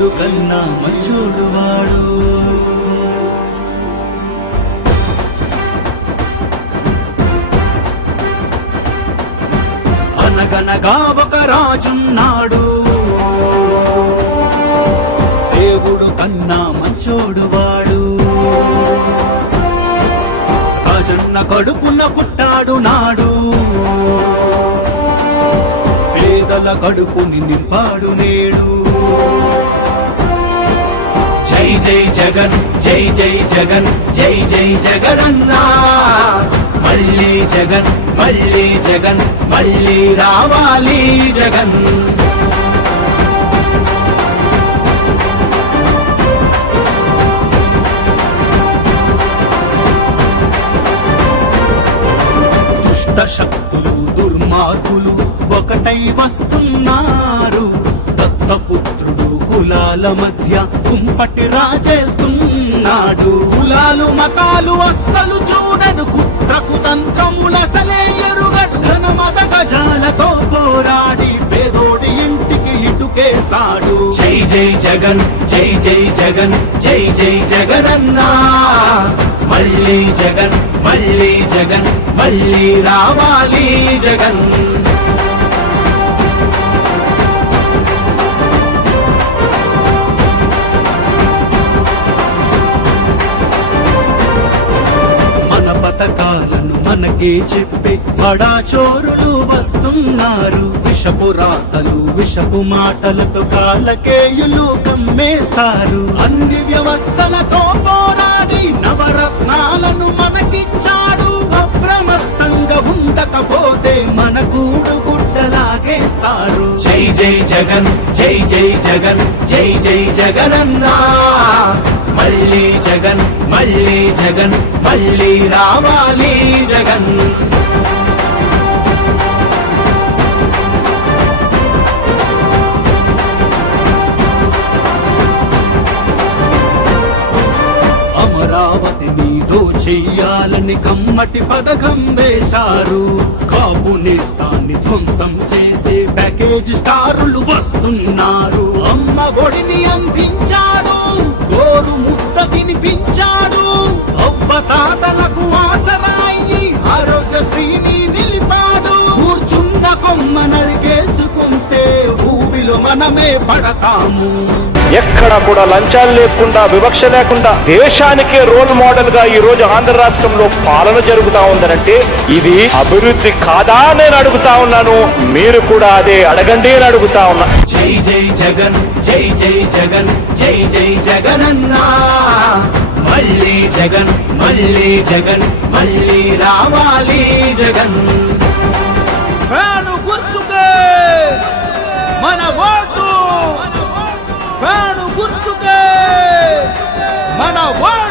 దేవుడు కన్నా మంచోడు వాడు. అనగనగా ఒక రాజున్నాడు, దేవుడు కన్నా మంచోడు వాడు. రాజన్న కడుపున పుట్టాడు నాడు, పేదల కడుపుని నింపాడు నేడు. జై జై జగన్, జై జై జగన్, జై జై జగనన్నా. మళ్ళీ జగన్, మళ్ళీ జగన్, మళ్ళీ రావాలి జగన్. దుష్ట శక్తులు దుర్మార్గులు ఒకటై వస్తున్నారు. దత్తపుత్రుడు కులాల మధ్య కుంపటి రాజేస్తున్నాడు. కులాలు మతాలు అస్సలు చూడడు, కుట్రకు తంత్రములసలే ఎరుగడు. ఘనమద గజాలతో పోరాడి పేదోడి ఇంటికి ఇటుకేశాడు. జై జై జగన్, జై జై జగన్, జై జై జగనన్నా. మళ్ళీ జగన్, మళ్ళీ జగన్, మళ్ళీ రావాలి జగన్. పథకాలను మనకే చెప్పి బడా చోరులు వస్తున్నారు. విషపు రాతలు విషపు మాటలతో కాలకేయులు కమ్మేస్తారు. అన్ని వ్యవస్థలతో పోరాడి నవరత్నాలను మనకిచ్చాడు. అప్రమత్తంగా ఉండకపోతే మన గూడు గుడ్డలాగేస్తారు. జై జై జగన్, జై జై జగన్, జై జై జగనన్నా. మళ్ళీ జగన్, మళ్ళీ జగన్, మళ్ళీ రావాలి జగన్. అమరావతిని దోచేయాలని కమ్మటి పథకం వేశారు. కాపునేస్తాన్ని ధ్వంసం చేసే ప్యాకేజ్ స్టారులు వస్తున్నారు. అమ్మ ఒడిని అందించాడు, గోరు ముద్ద తినిపించాడు. అవ్వతాతలకు ఆసరాయి ఆరోగ్యశ్రీని నిలిపాడు. కూర్చున్న కొమ్మ నరికేసుకుంటే ఊబిలో మనమే పడతాము. ఎక్కడ కూడా లంచాలు లేకుండా వివక్ష లేకుండా దేశానికే రోల్ మోడల్ గా ఈ రోజు ఆంధ్ర రాష్ట్రంలో పాలన జరుగుతా ఉందనంటే ఇది అభివృద్ధి కాదా నేను అడుగుతా ఉన్నాను. మీరు కూడా అదే అడగండి అని అడుగుతా ఉన్నా. జై జై జగన్, జై జై జగన్, జై జై జగనన్నా. మళ్ళీ జగన్, మళ్ళీ జగన్, మళ్ళీ రావాలి జగన్. ఫ్యాను గుర్తుకే మన ఓటు, ఫ్యాను గుర్తుకే మన ఓటు.